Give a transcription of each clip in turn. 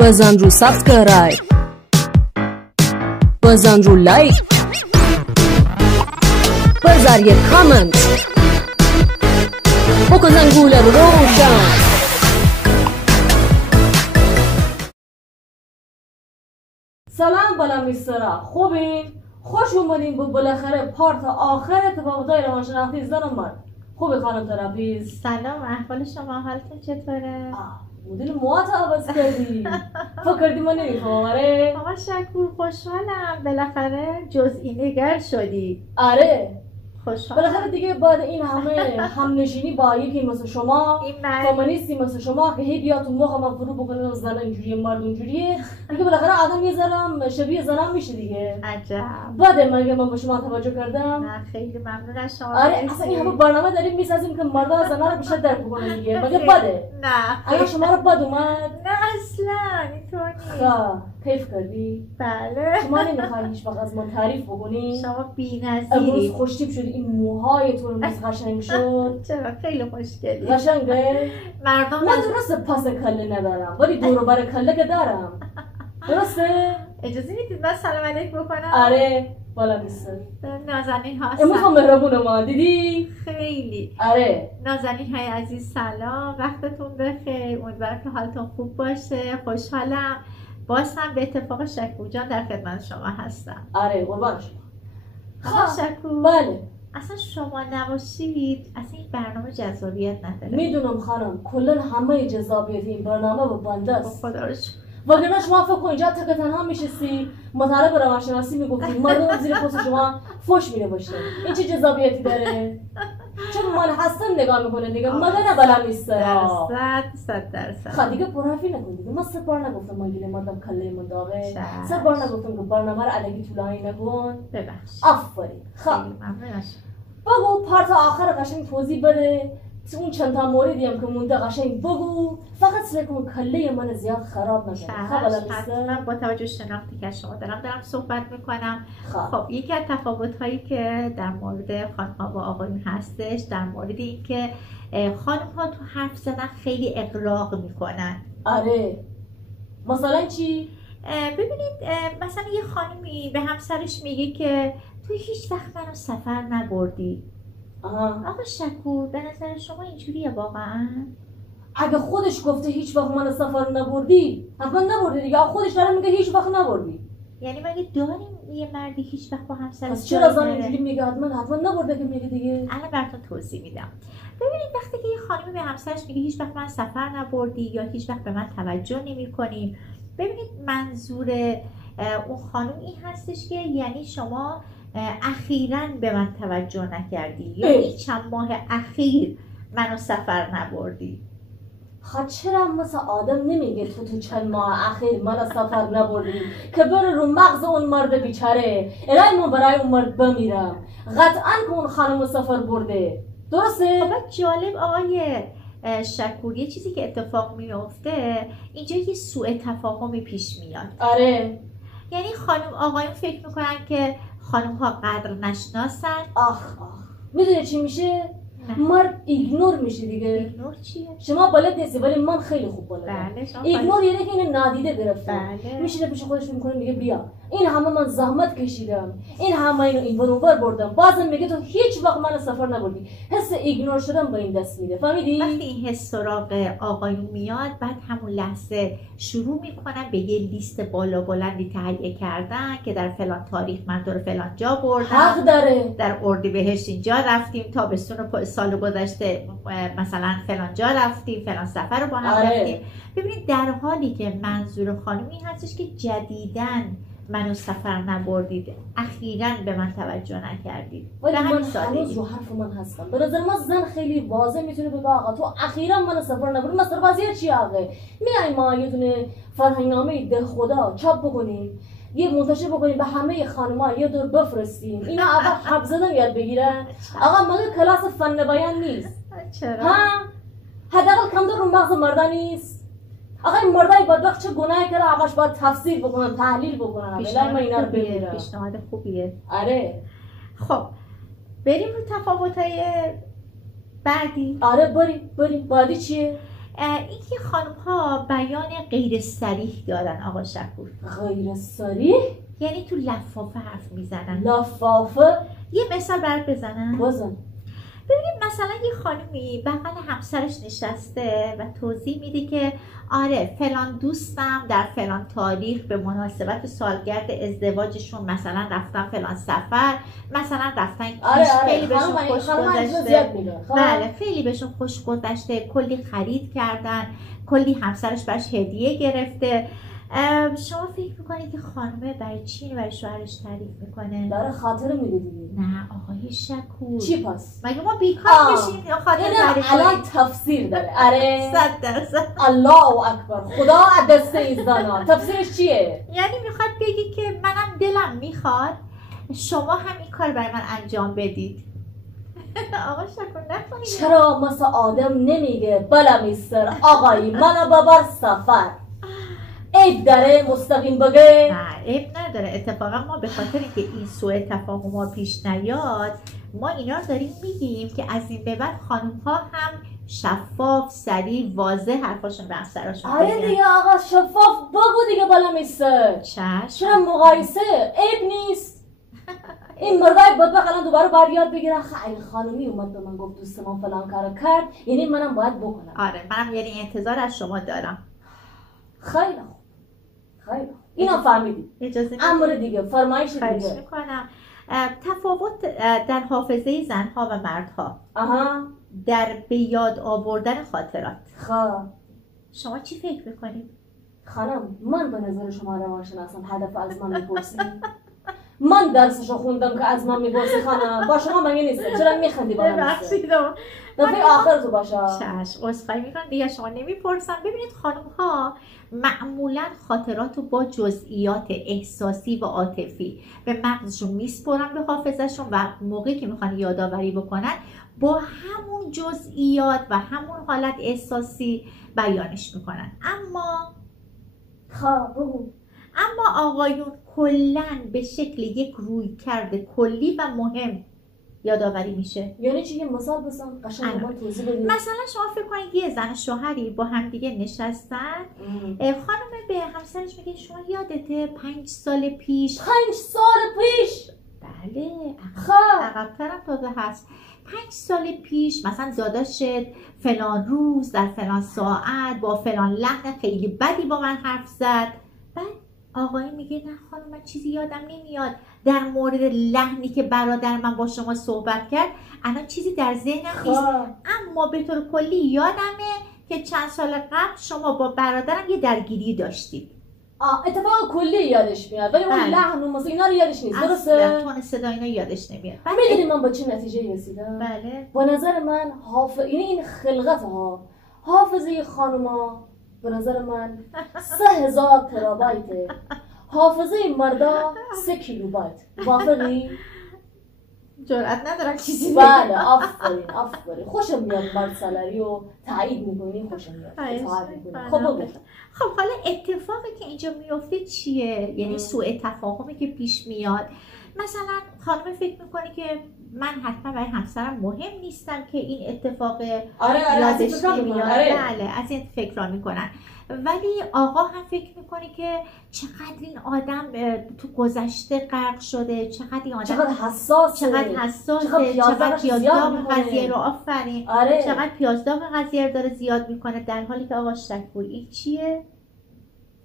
بزن رو سابسکرایب، بزن رو لایک، بذار یه کامنت، بکن زنگوله رو روشن. سلام بالا میسترا، خوبین؟ خوش اومدین به بالاخره پارت آخر اتفاقات روانشناختی زن و مرد. خوبی خانم تراپیست؟ سلام، احوال شما؟ حالتون چطوره؟ مدل موات عوض کردی. فکر کردی من نمیفهمم. آره آقا شکور، خوشحالم بالاخره جزئی نگر شدی. آره خوشحالم بالاخره دیگه بعد این همه همنشینی با یکی مثل شما، فمینیستی مثل شما که هی بیا تو مخ من فرو بکنه زن اینجوریه مرد اونجوریه، دیگه بالاخره آدم یه ذره شبیه زنم میشه دیگه. عجب. بعد مگه من به شما توجه کردم؟ نه خیلی ممنون از شما. آره اصلا این همه برنامه داریم میسازیم که مردا زنا رو بیشتر درک بکنن دیگه. مگه بده؟ نه اگه شما رو بد اومد؟ نه اصلا اینطور نیست. کیف کردی؟ بله. شما نمیخوایی هیچ وقت از من تعریف بکنی؟ شما امروز بی‌نظیری. خوشتیپ شدی، این موهای تو امروز قشنگ شد. چرا خیلی خوشگلی. قشنگه؟ مردم من درسته پاس کله ندارم ولی دور و بر کله که دارم. درسته؟ اجازه میدید من سلام علیک بکنم؟ آره بالا میسته. نازنین ها امروز هم مهربونه ما دیدی؟ خیلی. آره نازنین های عزیز سلام، وقتتون بخیر، امیدوارم که حالتون خوب باشه. خوشحالم باز هم به اتفاق شکور جان در خدمت شما هستم. آره قربان شما. آقا شکور، بله اصلا شما نباشید اصلا این برنامه جذابیت نداره. میدونم خانم، کلا همه جذابیت این برنامه به بنده است. خدا رو شکر. وگرنه شما فکر کن اینجا تک تنها میشستی مطالب روانشناسی میگفتی مردم زیر پست شما فوش می‌نوشتن. این چه جذابیتی داره؟ چون من هستم نگاه میکنه دیگه مگه نه بلا نیست. درصد. خب دیگه پرحرفی نکن دیگه. من سه بار نگفتم من گیره مردم کله من داغه. سه بار نگفتم که برنامه رو الگی طولانی نکن. ببخشید. آفرین. خب خیلی ممنون. بگو پارت آخر قشنگ توضیح بده. اون چند تا موردی هم که مونده قشنگ بگو. فقط سعی کن کله من زیاد خراب نکنه. خب من با توجه شناختی که شما دارم صحبت میکنم. خب یکی از تفاوت‌هایی که در مورد خانم‌ها و آقایون هستش در مورد این که خانم‌ها تو حرف زدن خیلی اغراق میکنن. آره مثلا چی؟ ببینید مثلا یه خانمی به همسرش میگه که تو هیچ وقت منو سفر نبردی. آقا شکور، به نظر شما اینجوریه واقعا؟ اگه خودش گفته هیچ وقت من سفر نبردی، حتما نبردی دیگه. خودش داره میگه هیچ وقت نبردی. یعنی مگه داریم یه مردی هیچ وقت با همسرش؟ پس چرا زن اینجوری میگه حتما نبرده که میگه دیگه؟ الان براتون توضیح میدم. ببینید وقتی که یه خانمی به همسرش میگه هیچ وقت من سفر نبردی یا هیچ وقت به من توجه نمی‌کنی، ببینید منظور اون خانم این هستش که یعنی شما اخیراً به من توجه نکردی یا این چند ماه اخیر منو سفر نبردی. خب چرا مثل آدم نمیگه تو چند ماه اخیر منو سفر نبردی که بره رو مغز اون مرد بیچاره الهی من برای اون مرد بمیرم. قطعاً که اون خانم سفر برده. درسته؟ خب جالب آقای شکور، یه چیزی که اتفاق میفته اینجا یه سوء تفاهمی پیش میاد. آره یعنی خانم آقایون فکر میکنن که خانم ها قدر نشناسن. آخ میدونی چی میشه؟ مرد ایگنور میشه دیگه. ایگنور چیه؟ شما بلد نیستی ولی من خیلی خوب بلدم. ایگنور یعنی که اینو نادیده گرفته. میشه پیش خودش میکنه میگه بیا این همه من زحمت کشیدم، این همه اینو این ور بردم، بازم میگه تو هیچ وقت من سفر نبردی. حس ایگنور شدن به این دست میده. فهمیدی؟ وقتی این حس سراغ آقایون میاد بعد همون لحظه شروع میکنن به یه لیست بالا بلندی تهیه کردن که در فلان تاریخ من تو رو فلان جا بردم، حق داره، در اردیبهشت اینجا رفتیم، تابستون سال گذشته مثلا فلان جا رفتیم، فلان سفر رو با هم رفتیم. ببینید در حالی که منظور خانم این هستش که جدیدن منو سفر نبردید، اخیراً به من توجه نکردید. ولی من هنوز رو حرف من هستم. به نظر من زن خیلی واضح میتونه بگه آقا تو اخیراً منو سفر نبردی. مثلا وضعیت چی آقا؟ میایم ما یه دونه فرهنگنامه ده خدا چاپ بکنیم، یه منتشر بکنیم به همه خانم‌ها، یه دور بفرستیم اینا اول حرف زدن یاد بگیرن. آقا مگه کلاس فن بیان نیست؟ چرا؟ ها؟ حداقل کم دور رو مغز مردا نیست؟ آقا این مردای بدبخت چه گناهی کرده آقاش باید تفسیر بکنن، تحلیل بکنن. الهی من اینا رو ببینم. پیشنهاد خوبیه. آره. خب بریم رو تفاوت‌های بعدی. آره بریم. بعدی چیه؟ اینکه خانم ها بیان غیر صریح دارن آقا شکور. غیر صریح؟ یعنی تو لفافه حرف میزنن. لفافه؟ یه مثال برات بزنم. بزن. ببینید مثلا یه خانمی بغل همسرش نشسته و توضیح میده که آره فلان دوستم در فلان تاریخ به مناسبت سالگرد ازدواجشون مثلا رفتن فلان سفر، مثلا رفتن کیش، خیلی بهشون خوش گذشته. بله خیلی بهشون خوش گذشته، کلی خرید کردن، کلی همسرش براش هدیه گرفته. شما فکر میکنید که خانمه برای چی اینو برای شوهرش تعریف میکنه؟ داره خاطر میده دیگه. نه آقای شکور. چی پس؟ مگه ما بیکار بشیم یا خاطر تعریف کنیم؟ الان تفسیر داره. آره 100%. الله اکبر، خدا دسته ایزدانا. تفسیرش چیه؟ یعنی میخواد بگی که منم دلم میخواد شما هم این کار برای من انجام بدید. آقا شکر نکنید. چرا مثل آدم نمیگه بله میستر آقایی منو ببر سفر؟ عیب داره مستقیم بگه؟ نه عیب نداره. اتفاقا ما به خاطر که این سوء تفاهم ها پیش نیاد ما اینا رو داریم میگیم که از این به بعد خانم ها هم شفاف، صریح، واضح حرفاشون به همسراشون بگن. آره دیگه آقا شفاف بگو دیگه بالا میسته. چرا مقایسه؟ عیب نیست. این مردای بدبخت الان دوباره باید یاد بگیره خیلی خانمی اومد به من گفت دوست من فلان کارو کرد، یعنی منم باید بکنم. آره منم یعنی انتظار از شما دارم. خیلی خوب. خیلی خوب. اینا فهمیدی. اجازه امر دیگه، فرمایش دیگه. خواهش میکنم. تفاوت در حافظه زنها و مردها. در به یاد آوردن خاطرات. شما چی فکر میکنید؟ خانم من به نظر شما روانشناسم هدف از من میپرسی؟ من درسشو خوندم که از من میپرسی خانم. با شما مگه نیست؟ چرا میخندی با من؟ ببخشیدم. دفعه آخر تو باشه. چشم عذرخواهی میکنم دیگه شما نمیپرسم. ببینید خانم ها معمولا خاطرات رو با جزئیات احساسی و عاطفی به مغزشون میسپرن به حافظشون و موقعی که میخوان یادآوری بکنن با همون جزئیات و همون حالت احساسی بیانش میکنن. اما آقایون کلن به شکل یک رویکرد کلی و مهم یادآوری میشه. یعنی چی؟ یه مثال بزن قشنگ من توضیح بدید. مثلا شما فکر کنید یه زن شوهری با هم دیگه نشستن، خانم به همسرش میگه شما یادته 5 سال پیش؟ 5 سال پیش؟ بله عقب‌ترم تازه هست. 5 سال پیش مثلا داداشت فلان روز در فلان ساعت با فلان لحن خیلی بدی با من حرف زد. بعد آقای میگه نه خانم من چیزی یادم نمیاد در مورد لحنی که برادر من با شما صحبت کرد الان چیزی در ذهنم نیست، اما به طور کلی یادمه که چند سال قبل شما با برادرم یه درگیری داشتید. اتفاق کلی یادش میاد ولی اون لحن و مثلا اینا رو یادش نیست. درسته؟ تون صدا اینا یادش نمیاد. میدونی من با چه نتیجه رسیدم؟ بله. با نظر من یعنی این خلقت ها حافظه خانوما به نظر من 3000 ترابایته، حافظه مردا 3 کیلوبایت. موافقی؟ جرئت ندارم چیزی بگم. بله آفرین. خوشم میاد مرد سالاری و تایید میکنی. خوشم میاد. خب حالا اتفاقی که اینجا میفته چیه؟ یعنی سوء تفاهمی که پیش میاد. مثلا خانم فکر میکنه که من حتما برای همسرم مهم نیستم که این اتفاق یادش نمیاد. بله از این فکر میکنن. ولی آقا هم فکر میکنه که چقدر این آدم تو گذشته غرق شده، چقدر این آدم چقدر حساسه، چقدر پیازداغ قضیه رو آفرین. چقدر پیازداغ قضیه رو داره زیاد میکنه، در حالی که آقا شکور این چیه؟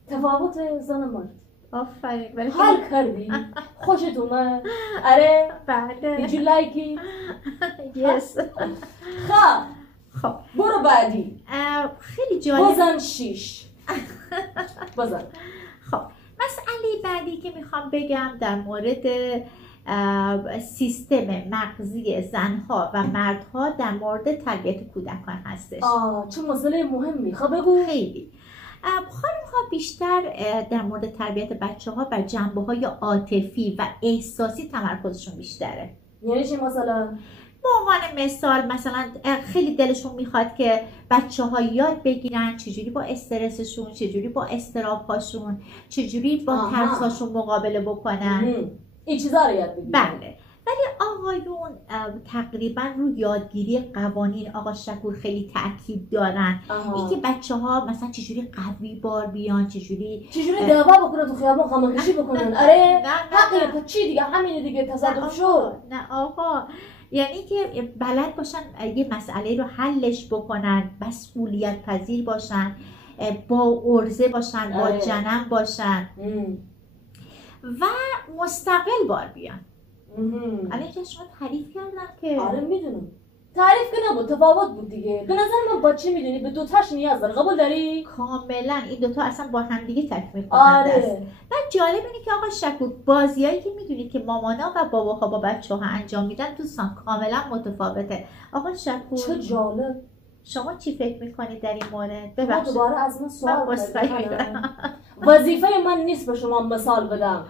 تفاوت زن مرد. آفرین. حال کردی؟ خوشت اومد؟ آره؟ بله. Did you like it? Yes. خب برو بعدی. خیلی جالب. بزن 6. بزن. خب مسئله بعدی که میخوام بگم در مورد سیستم مغزی زنها و مردها در مورد تربیت کودکان هستش. چه مسئله مهمی. خب بگو. خیلی خانم‌ها بیشتر در مورد تربیت بچه‌ها بر جنبه‌های عاطفی و احساسی تمرکزشون بیشتره. یعنی چی مثلا؟ به عنوان مثلا خیلی دلشون میخواد که بچه‌ها یاد بگیرن چجوری با استرسشون، چجوری با اضطراب‌هاشون، چجوری با ترس‌هاشون مقابله بکنن. این چیزا رو یاد بگیرن. بله. ولی آقایون تقریبا رو یادگیری قوانین آقا شکور خیلی تاکید دارن. اینکه بچه‌ها مثلا چجوری قوی بار بیان، چجوری دعوا بکنن تو خیابون قمقشی بکنن. آره حقیقتا چی دیگه، همینه دیگه، تصادف شد. نه آقا، یعنی که بلد باشن یه مسئله رو حلش بکنن، مسئولیت پذیر باشن، با عرضه باشن، با جنم باشن و مستقل بار بیان. الان که شما تعریف کردم که آره میدونم، تعریف که نبود، تفاوت بود دیگه. به نظر من بچه میدونی به دوتاش نیاز داره. قبول داری؟ کاملا این دوتا اصلا با هم دیگه تکمیل کننده است. و جالب اینه که آقا شکور بازیایی که میدونید که مامانا و باباها با بچه‌ها انجام میدن دوستان کاملا متفاوته. آقا شکور چه جالب. شما چی فکر میکنید در این مورد؟ ببخشید دوباره از من سوال کنم. وظیفه من نیست به شما مثال بدم.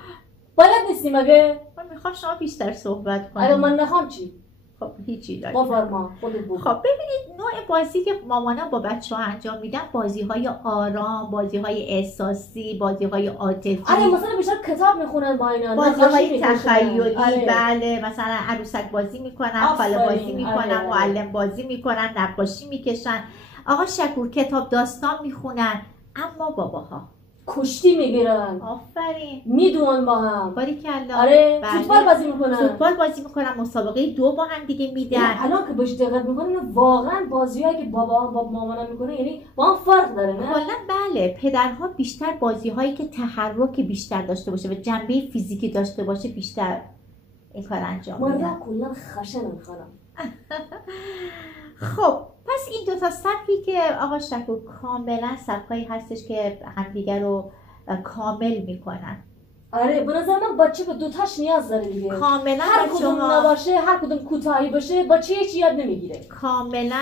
بلد نیستی مگه؟ من میخوام شما بیشتر صحبت کنید. اگه من نخوام چی؟ خب هیچی دارید. بفرما خودت بگو. خب ببینید نوع بازی که مامانا با بچه‌ها انجام میدن بازی‌های آرام، بازی‌های احساسی، بازی‌های عاطفی. آره مثلا بیشتر کتاب میخونن با اینا، بازی‌های تخیلی. بله مثلا عروسک بازی میکنن، خاله بازی میکنن، معلم بازی میکنن، نقاشی میکشن. آقا شکور کتاب داستان میخونن. اما باباها کشتی میگیرن. آفرین. میدونن با هم. باریکلا. آره فوتبال بازی میکنن. فوتبال بازی میکنن، مسابقه 2 با هم دیگه میدن. الان که بهش دقت میکنن واقعا بازیایی که بابا با مامانا میکنه یعنی با هم فرق داره نه؟ کلا بله، پدرها بیشتر بازی‌هایی که تحرک بیشتر داشته باشه و جنبه فیزیکی داشته باشه بیشتر این کار انجام میدن. مردا کلا خشنن خانم. خب پس این دوتا سبکی که آقا شکور کاملا سبکایی هستش که همدیگر رو کامل میکنن. آره به نظر من بچه به دوتاش نیاز داره دیگه. کاملا هر کدوم نباشه، هر کدوم کوتاهی باشه بچه هیچ یاد نمیگیره. کاملا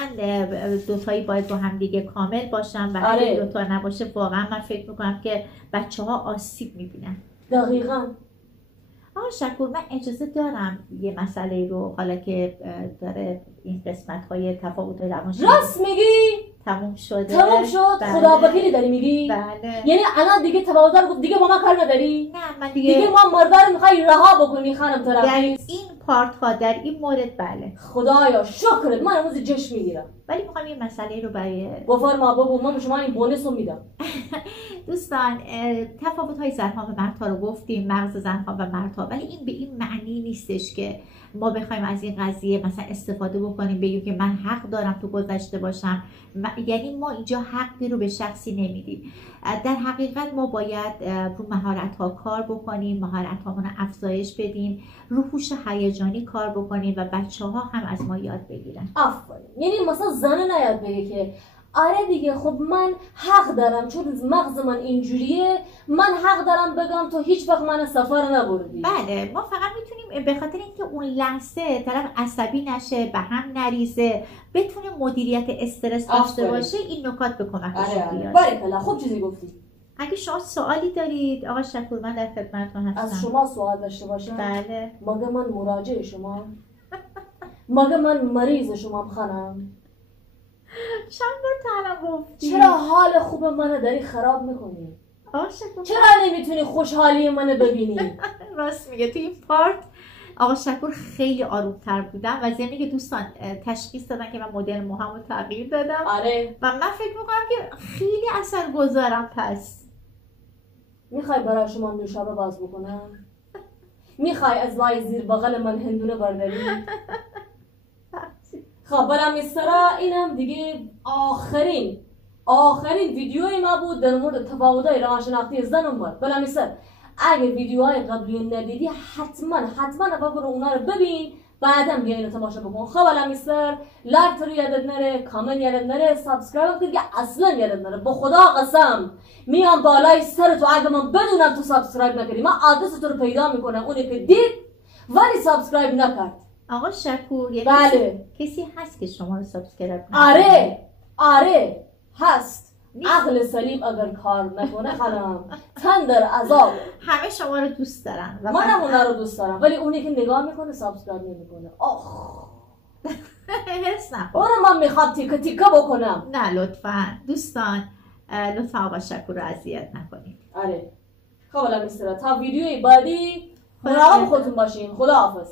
دوتایی باید با هم دیگه کامل باشن و اگه دوتا نباشه واقعا من فکر میکنم که بچه ها آسیب میبینن. دقیقاً. آقا شکور من اجازه دارم یه مسئله رو حالا که داره این قسمت های تفاوت روانشناسی راست میگی؟ تموم شده. تموم شد. بله. خدا وکیلی داری میگی؟ بله. یعنی الان دیگه تفاوت رو دیگه با ما کار نداری؟ نه من دیگه ما مردا رو میخوای رها بکنی خانم در طرفی. این پارت ها در این مورد بله. خدایا شکرت من امروز جشن میگیرم. ولی میخوام یه مسئله رو برای بفرما بابا من به شما این بونس رو میدم. دوستان تفاوت های زنها و مردها رو گفتیم، مغز زنها و مردها، ولی این به این معنی نیستش که ما بخوایم از این قضیه مثلا استفاده بکنیم بگیم که من حق دارم تو گذشته باشم. یعنی ما اینجا حقی رو به شخصی نمیدیم. در حقیقت ما باید رو مهارت ها کار بکنیم، مهارت هامون رو افزایش بدیم، رو هوش هیجانی کار بکنیم و بچه ها هم از ما یاد بگیرن. آفرین. یعنی مثلا زنه نیاد بگه که آره دیگه خب من حق دارم چون مغز من اینجوریه، من حق دارم بگم تو هیچ وقت من سفر نبردی. بله ما فقط میتونیم به خاطر اینکه اون لحظه طرف عصبی نشه، به هم نریزه، بتونه مدیریت استرس داشته باشه، این نکات به کمکش بیاد. بارکالله خوب چیزی گفتی. اگه شما سوالی دارید آقا شکور من در خدمتتون هستم. از شما سوال داشته باشم؟ بله. مگه من مراجع شما؟ مگه من مریض شما خانم؟ چند بار تا الان گفتی. چرا حال خوب منو داری خراب میکنی؟ آقا شکور چرا نمیتونی خوشحالی منو ببینی؟ راست میگه. تو این پارت آقا شکور خیلی آرومتر بودم و ضمن که دوستان تشخیص دادن که من مدل موهامو تغییر دادم. آره. و من فکر میکنم که خیلی اثرگذارم. پس میخوای برای شما نوشابه باز بکنم؟ میخوای از لای زیر بغل من هندونه برداری؟ خب برام استرا اینم دیگه آخرین ویدیوی ما بود در مورد تفاوت‌های روانشناختی زن و مرد. برام استر اگه ویدیوهای قبلی ندیدی حتما برو اونا رو ببین، بعدم بیا اینو تماشا بکن. خب برام استر لایک رو یادت نره، کامنت یادت نره، سابسکرایب دیگه اصلا یادت نره. با خدا قسم میام بالای سر تو اگه من بدونم تو سابسکرایب نکردی من آدرس تو رو پیدا میکنم اونی که دید ولی سابسکرایب نکرد. آقا شکور یک بله. کسی هست که شما رو سابسکرایب نکنه؟ آره هست. عقل سلیم اگر کار نکنه خانم تن در عذاب. همه شما رو دوست دارن و منم اونا رو دوست دارم ولی اونی که نگاه میکنه سابسکرایب نمیکنه. حس نکن. اون من میخوام تیکه بکنم. نه لطفا دوستان لطفا آقا شکور رو اذیت نکنید. آره خب الان تا ویدیوی بعدی مراقب خودتون باشین. خدا حافظ.